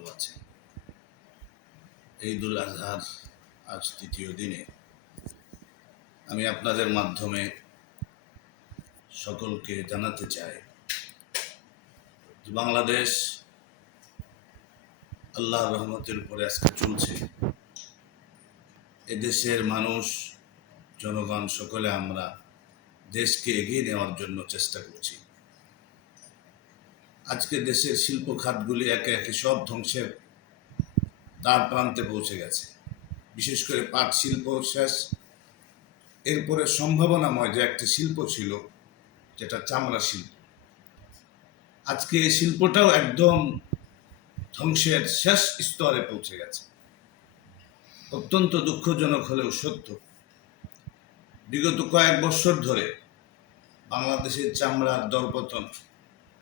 ভালো আছেন। ঈদুল আজহার আজ তৃতীয় দিনে আমি আপনাদের মাধ্যমে সকলকে জানাতে চাই যে বাংলাদেশ আল্লাহর রহমতের উপরে আজকে চলছে। এদেশের মানুষ, জনগণ সকলে আমরা দেশকে এগিয়ে নেওয়ার জন্য চেষ্টা করছি। আজকে দেশের শিল্প খাতগুলি একে একে সব ধ্বংসের দ্বার প্রান্তে পৌঁছে গেছে। বিশেষ করে পাট শিল্প শেষ। এরপরে সম্ভাবনাময় যে একটি শিল্প ছিল, যেটা চামড়া শিল্প, আজকে এই শিল্পটাও একদম ধ্বংসের শেষ স্তরে পৌঁছে গেছে। অত্যন্ত দুঃখজনক হলেও সত্য, বিগত কয়েক বছর ধরে বাংলাদেশের চামড়ার দরপতন,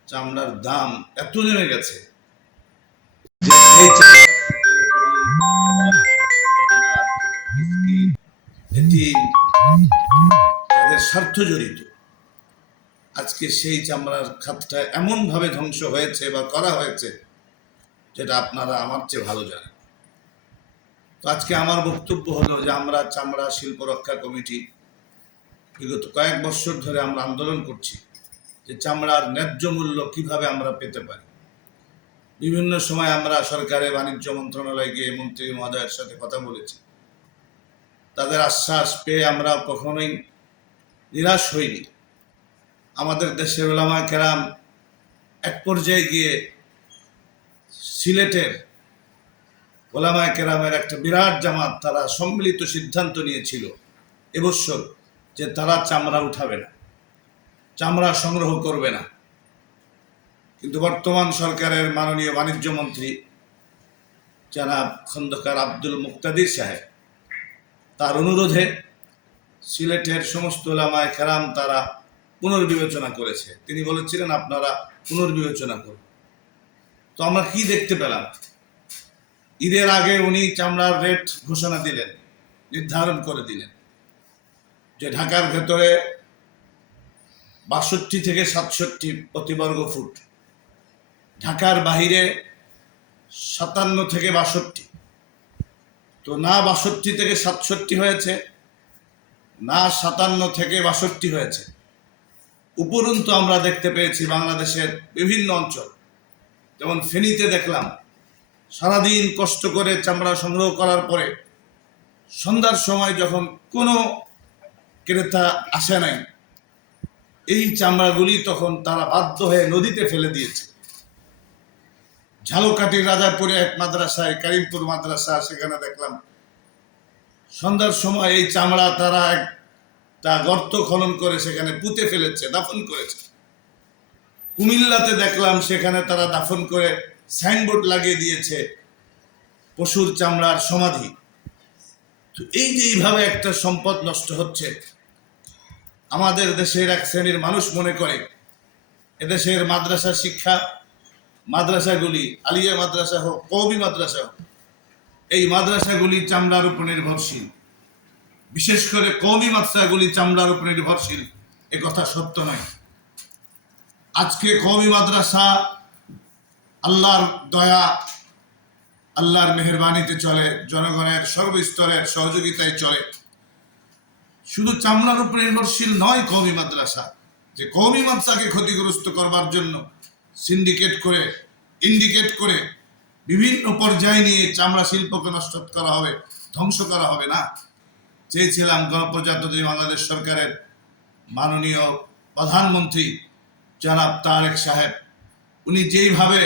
চামড়ার দাম এত নেমে গেছে যে তাদের স্বার্থ জড়িত। আজকে সেই চামড়ার খাতটা এমনভাবে ধ্বংস হয়েছে বা করা হয়েছে যেটা আপনারা আমার চেয়ে ভালো জানেন। তো আজকে আমার বক্তব্য হলো যে আমরা চামড়া শিল্প রক্ষা কমিটি বিগত কয়েক বছর ধরে আমরা আন্দোলন করছি যে চামড়ার ন্যায্য মূল্য কিভাবে আমরা পেতে পারি। বিভিন্ন সময় আমরা সরকারের বাণিজ্য মন্ত্রণালয়ে গিয়ে মন্ত্রী মহোদয়ের সাথে কথা বলেছি। তাদের আশ্বাস পেয়ে আমরা কখনোই নিরাশ হইনি। আমাদের দেশের উলামায়ে কেরাম এক পর্যায়ে গিয়ে সিলেটের উলামায়ে কেরামের একটা বিরাট জামাত, তারা সম্মিলিত সিদ্ধান্ত নিয়েছিল এবছর যে তারা চামড়া উঠাবে না, চামড়া সংগ্রহ করবে না। কিন্তু বর্তমান সরকারের মাননীয় বাণিজ্য মন্ত্রী জনাব খন্দকার আব্দুল মুক্তাদির সাহেব, তার অনুরোধে সিলেটের সমস্ত উলামায়ে কেরাম তারা পুনর্বিবেচনা করেছে। তিনি বলেছিলেন আপনারা পুনর্বিবেচনা করুন। তো আমরা কি দেখতে পেলাম? ঈদের আগে উনি চামড়ার রেট ঘোষণা দিলেন, নির্ধারণ করে দিলেন যে ঢাকার ভেতরে ৬২ থেকে ৬৭ প্রতি বর্গ ফুট, ঢাকার বাহিরে ৫৭ থেকে ৬২। তো না ৬২ থেকে ৬৭ হয়েছে, না ৫৭ থেকে ৬২ হয়েছে। উপরন্তু আমরা দেখতে পেয়েছি বাংলাদেশের বিভিন্ন অঞ্চল, যেমন ফেনীতে দেখলাম সারাদিন কষ্ট করে চামড়া সংগ্রহ করার পরে সন্ধ্যার সময় যখন কোনো ক্রেতা আসে নাই, এই চামড়াগুলি তখন তারা বাধ্য হয়ে নদীতে ফেলে দিয়েছে। ঝালকাঠির রাজাপুরে এক মাদ্রাসায়, কারিমপুর মাদ্রাসা, সেখানে দেখলাম সন্ধ্যার সময় এই চামড়া তারা একটা গর্ত খনন করে সেখানে পুঁতে ফেলেছে, দাফন করেছে। কুমিল্লাতে দেখলাম সেখানে তারা দাফন করে সাইনবোর্ড লাগিয়ে দিয়েছে পশুর চামড়ার সমাধি। তো এই যে এইভাবে একটা সম্পদ নষ্ট হচ্ছে, আমাদের দেশের এক শ্রেণীর মানুষ মনে করে এদেশের মাদ্রাসা শিক্ষা, মাদ্রাসাগুলি আলিয়া মাদ্রাসা হোক, কওমি মাদ্রাসা হোক, এই মাদ্রাসাগুলি চামড়ার উপর নির্ভরশীল। বিশেষ করে কওমি মাদ্রাসাগুলি চামড়ার উপর নির্ভরশীল, এ কথা সত্য নয়। আজকে কওমি মাদ্রাসা আল্লাহর দয়া, আল্লাহর মেহেরবানিতে চলে, জনগণের সর্বস্তরের সহযোগিতায় চলে। শুধু চামড়ার উপর নির্ভরশীল নয় কওমি মাদ্রাসা, যে কওমি মাদ্রাসাকে ক্ষতিগ্রস্ত করবার জন্য সিন্ডিকেট করে, ইন্ডিকেট করে বিভিন্ন পর্যায়ে নিয়ে চামড়া শিল্পকে নষ্ট করা হবে, ধ্বংস করা হবে না। চেয়েছিলাম গণপ্রজাতন্ত্রী বাংলাদেশ সরকারের মাননীয় প্রধানমন্ত্রী জনাব তারেক সাহেব, উনি যেইভাবে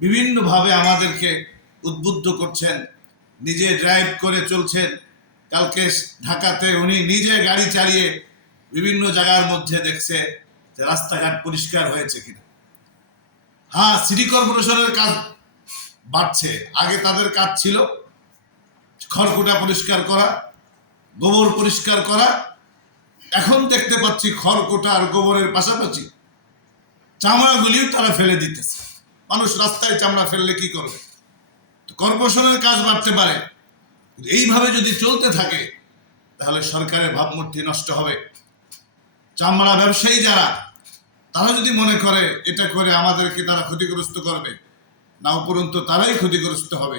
বিভিন্নভাবে আমাদেরকে উদ্বুদ্ধ করছেন, নিজে ড্রাইভ করে চলছেন। কালকে ঢাকাতে উনি নিজে গাড়ি চালিয়ে বিভিন্ন জায়গার মধ্যে দেখছে যে রাস্তাঘাট পরিষ্কার হয়েছে কিনা। হ্যাঁ, সিটি কর্পোরেশনের কাজ বাড়ছে। আগে তাদের কাজ ছিল খড়কুটা পরিষ্কার করা, গোবর পরিষ্কার করা। এখন দেখতে পাচ্ছি খড়কুটা আর গোবরের পাশাপাশি চামড়াগুলিও তারা ফেলে দিতেছে। মানুষ রাস্তায় চামড়া ফেললে কি করবে? তো কর্পোরেশনের কাজ বাড়তে পারে, এইভাবে যদি চলতে থাকে তাহলে সরকারের ভাবমূর্তি নষ্ট হবে। চামড়া ব্যবসায়ী যারা, তারা যদি মনে করে এটা করে আমাদেরকে তারা ক্ষতিগ্রস্ত করবে, না উপরন্তু তারাই ক্ষতিগ্রস্ত হবে।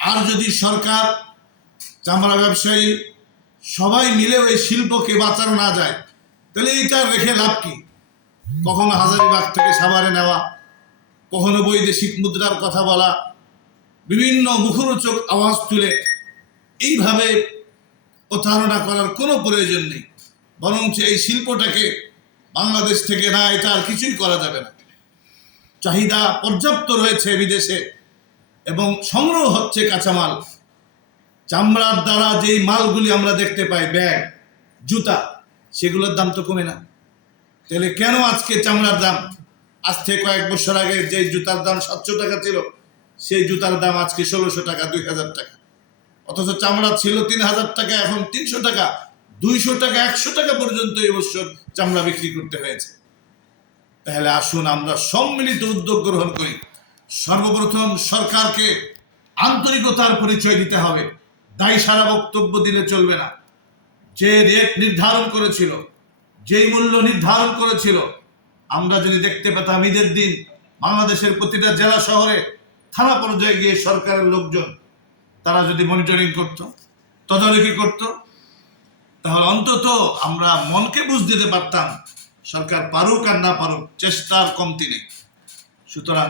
আর যদি সরকার, চামড়া ব্যবসায়ী সবাই মিলে ওই শিল্পকে বাঁচানো না যায়, তাহলে এটা রেখে লাভ কি? কখনো হাজারীবাগ থেকে সাভারে নেওয়া, কখনো বৈদেশিক মুদ্রার কথা বলা, বিভিন্ন মুখরোচক আওয়াজ তুলে এইভাবে প্রতারণা করার কোনো প্রয়োজন নেই। বরঞ্চ এই শিল্পটাকে বাংলাদেশ থেকে না, এটা আর কিছুই করা যাবে না। চাহিদা পর্যাপ্ত রয়েছে বিদেশে এবং সংগ্রহ হচ্ছে কাঁচামাল। চামড়ার দ্বারা যেই মালগুলি আমরা দেখতে পাই, ব্যাগ, জুতা, সেগুলোর দাম তো কমে না। তাহলে কেন আজকে চামড়ার দাম, আজ থেকে কয়েক বছর আগে যে জুতার দাম 700 টাকা ছিল, সেই জুতার দাম আজকে 1600 টাকা, 2000 টাকা। অথচ চামড়া ছিল 3000 টাকা, এখন 300 টাকা, 200 টাকা, 100 টাকা পর্যন্ত এই বছর চামড়া বিক্রি করতে হয়েছে। তাহলে আসুন আমরা সম্মিলিত উদ্যোগ গ্রহণ করি। সর্বপ্রথম সরকারকে আন্তরিকতার পরিচয় দিতে হবে। দায়ী সারা বক্তব্য দিলে চলবে না। যে রেট নির্ধারণ করেছিল, যেই মূল্য নির্ধারণ করেছিল, আমরা যদি দেখতে পেতাম ঈদের দিন বাংলাদেশের প্রতিটা জেলা শহরে থানা পর্যায়ে গিয়ে সরকারের লোকজন তারা যদি মনিটরিং করত, তদারকি করত, তাহলে অন্তত আমরা মনকে বুঝ দিতে পারতাম সরকার পারুক আর না পারুক, চেষ্টার কমতি নেই। সুতরাং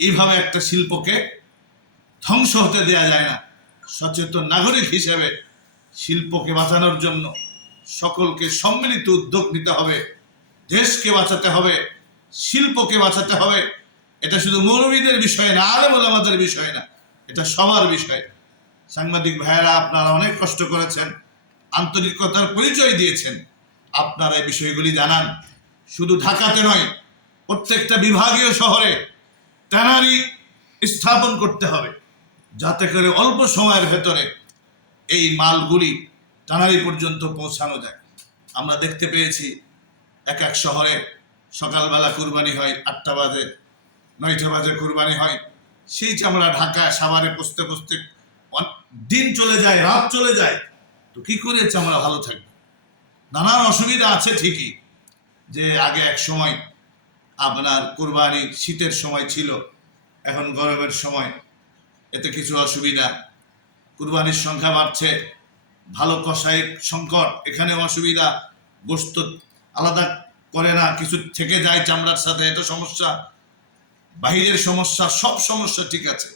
এইভাবে একটা শিল্পকে ধ্বংস হতে দেয়া যায় না। সচেতন নাগরিক হিসেবে শিল্পকে বাঁচানোর জন্য সকলকে সম্মিলিত উদ্যোগ নিতে হবে। দেশকে বাঁচাতে হবে, শিল্পকে বাঁচাতে হবে। এটা শুধু মৌলবীদের বিষয় না, আলেম ওলামাদের বিষয় না, এটা সবার বিষয়। সাংবাদিক ভাইয়েরা, আপনারা অনেক কষ্ট করেছেন, আন্তরিকতার পরিচয় দিয়েছেন। আপনারা এই বিষয়গুলি জানান। শুধু ঢাকাতে নয়, প্রত্যেকটা বিভাগীয় শহরে ট্যানারি স্থাপন করতে হবে, যাতে করে অল্প সময়ের ভেতরে এই মালগুলি ট্যানারি পর্যন্ত পৌঁছানো যায়। আমরা দেখতে পেয়েছি এক এক শহরে সকালবেলা কুরবানি হয়, 8টা বাজে, 9টা বাজে কুরবানি হয়। সেই চামড়া ঢাকায় সাভারে পৌঁছতে পৌঁছতে দিন চলে যায়, রাত চলে যায়। তো কি করে চামড়া ভালো থাকবে? নানান অসুবিধা আছে ঠিকই, যে আগে এক সময় আপনার কুরবানি শীতের সময় ছিল, এখন গরমের সময়, এতে কিছু অসুবিধা। কুরবানির সংখ্যা বাড়ছে, ভালো কসাইয়ের সংকট, এখানেও অসুবিধা। গোশত আলাদা করে না, কিছু থেকে যায় চামড়ার সাথে, এটা সমস্যা। বাহিরের সমস্যা, সব সমস্যা ঠিক আছে।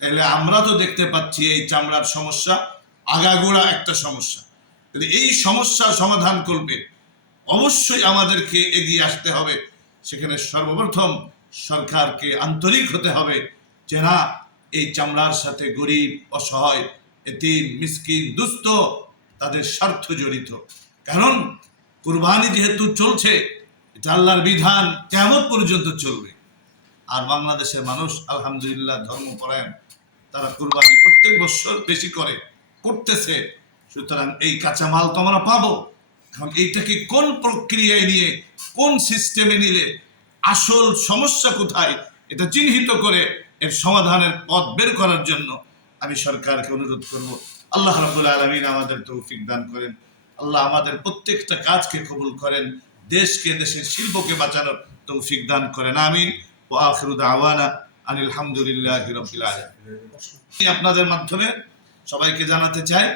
তাহলে আমরা তো দেখতে পাচ্ছি এই চামড়ার সমস্যা আগাগোড়া একটা সমস্যা। কিন্তু এই সমস্যা সমাধান করবে অবশ্যই আমাদেরকে এগিয়ে আসতে হবে। সেখানে সর্বপ্রথম সরকারকে আন্তরিক হতে হবে যে না, এই চামড়ার সাথে গরিব, অসহায়, এতিম, মিসকিন, দুস্থ, তাদের স্বার্থ জড়িত। কারণ কুরবানি যেহেতু চলছে, এটা আল্লাহর বিধান, কিয়ামত পর্যন্ত চলবে। আর বাংলাদেশের মানুষ আলহামদুলিল্লাহ ধর্মপরায়ণ, তারা কুরবানি প্রত্যেক বছর বেশি করে, করতেছে। সুতরাং এই কাঁচামাল তো আমরা পাবো। এখন এইটাকে কোন প্রক্রিয়ায় নিয়ে, কোন সিস্টেমে নিলে আসল সমস্যা কোথায়, এটা চিহ্নিত করে এর সমাধানের পথ বের করার জন্য আমি সরকারকে অনুরোধ করব। আল্লাহ রাব্বুল আলামিন আমাদের তৌফিক দান করেন। আল্লাহ আমাদের প্রত্যেকটা কাজকে কবুল করেন, দেশকে, দেশের শিল্পকে বাঁচানোর তৌফিক দান করেন। আমিন। ওয়া আখিরু দাওয়ানা আনিল হামদুলিল্লাহি রাব্বিল আলামিন। আপনাদের মাধ্যমে সবাইকে জানাতে চাই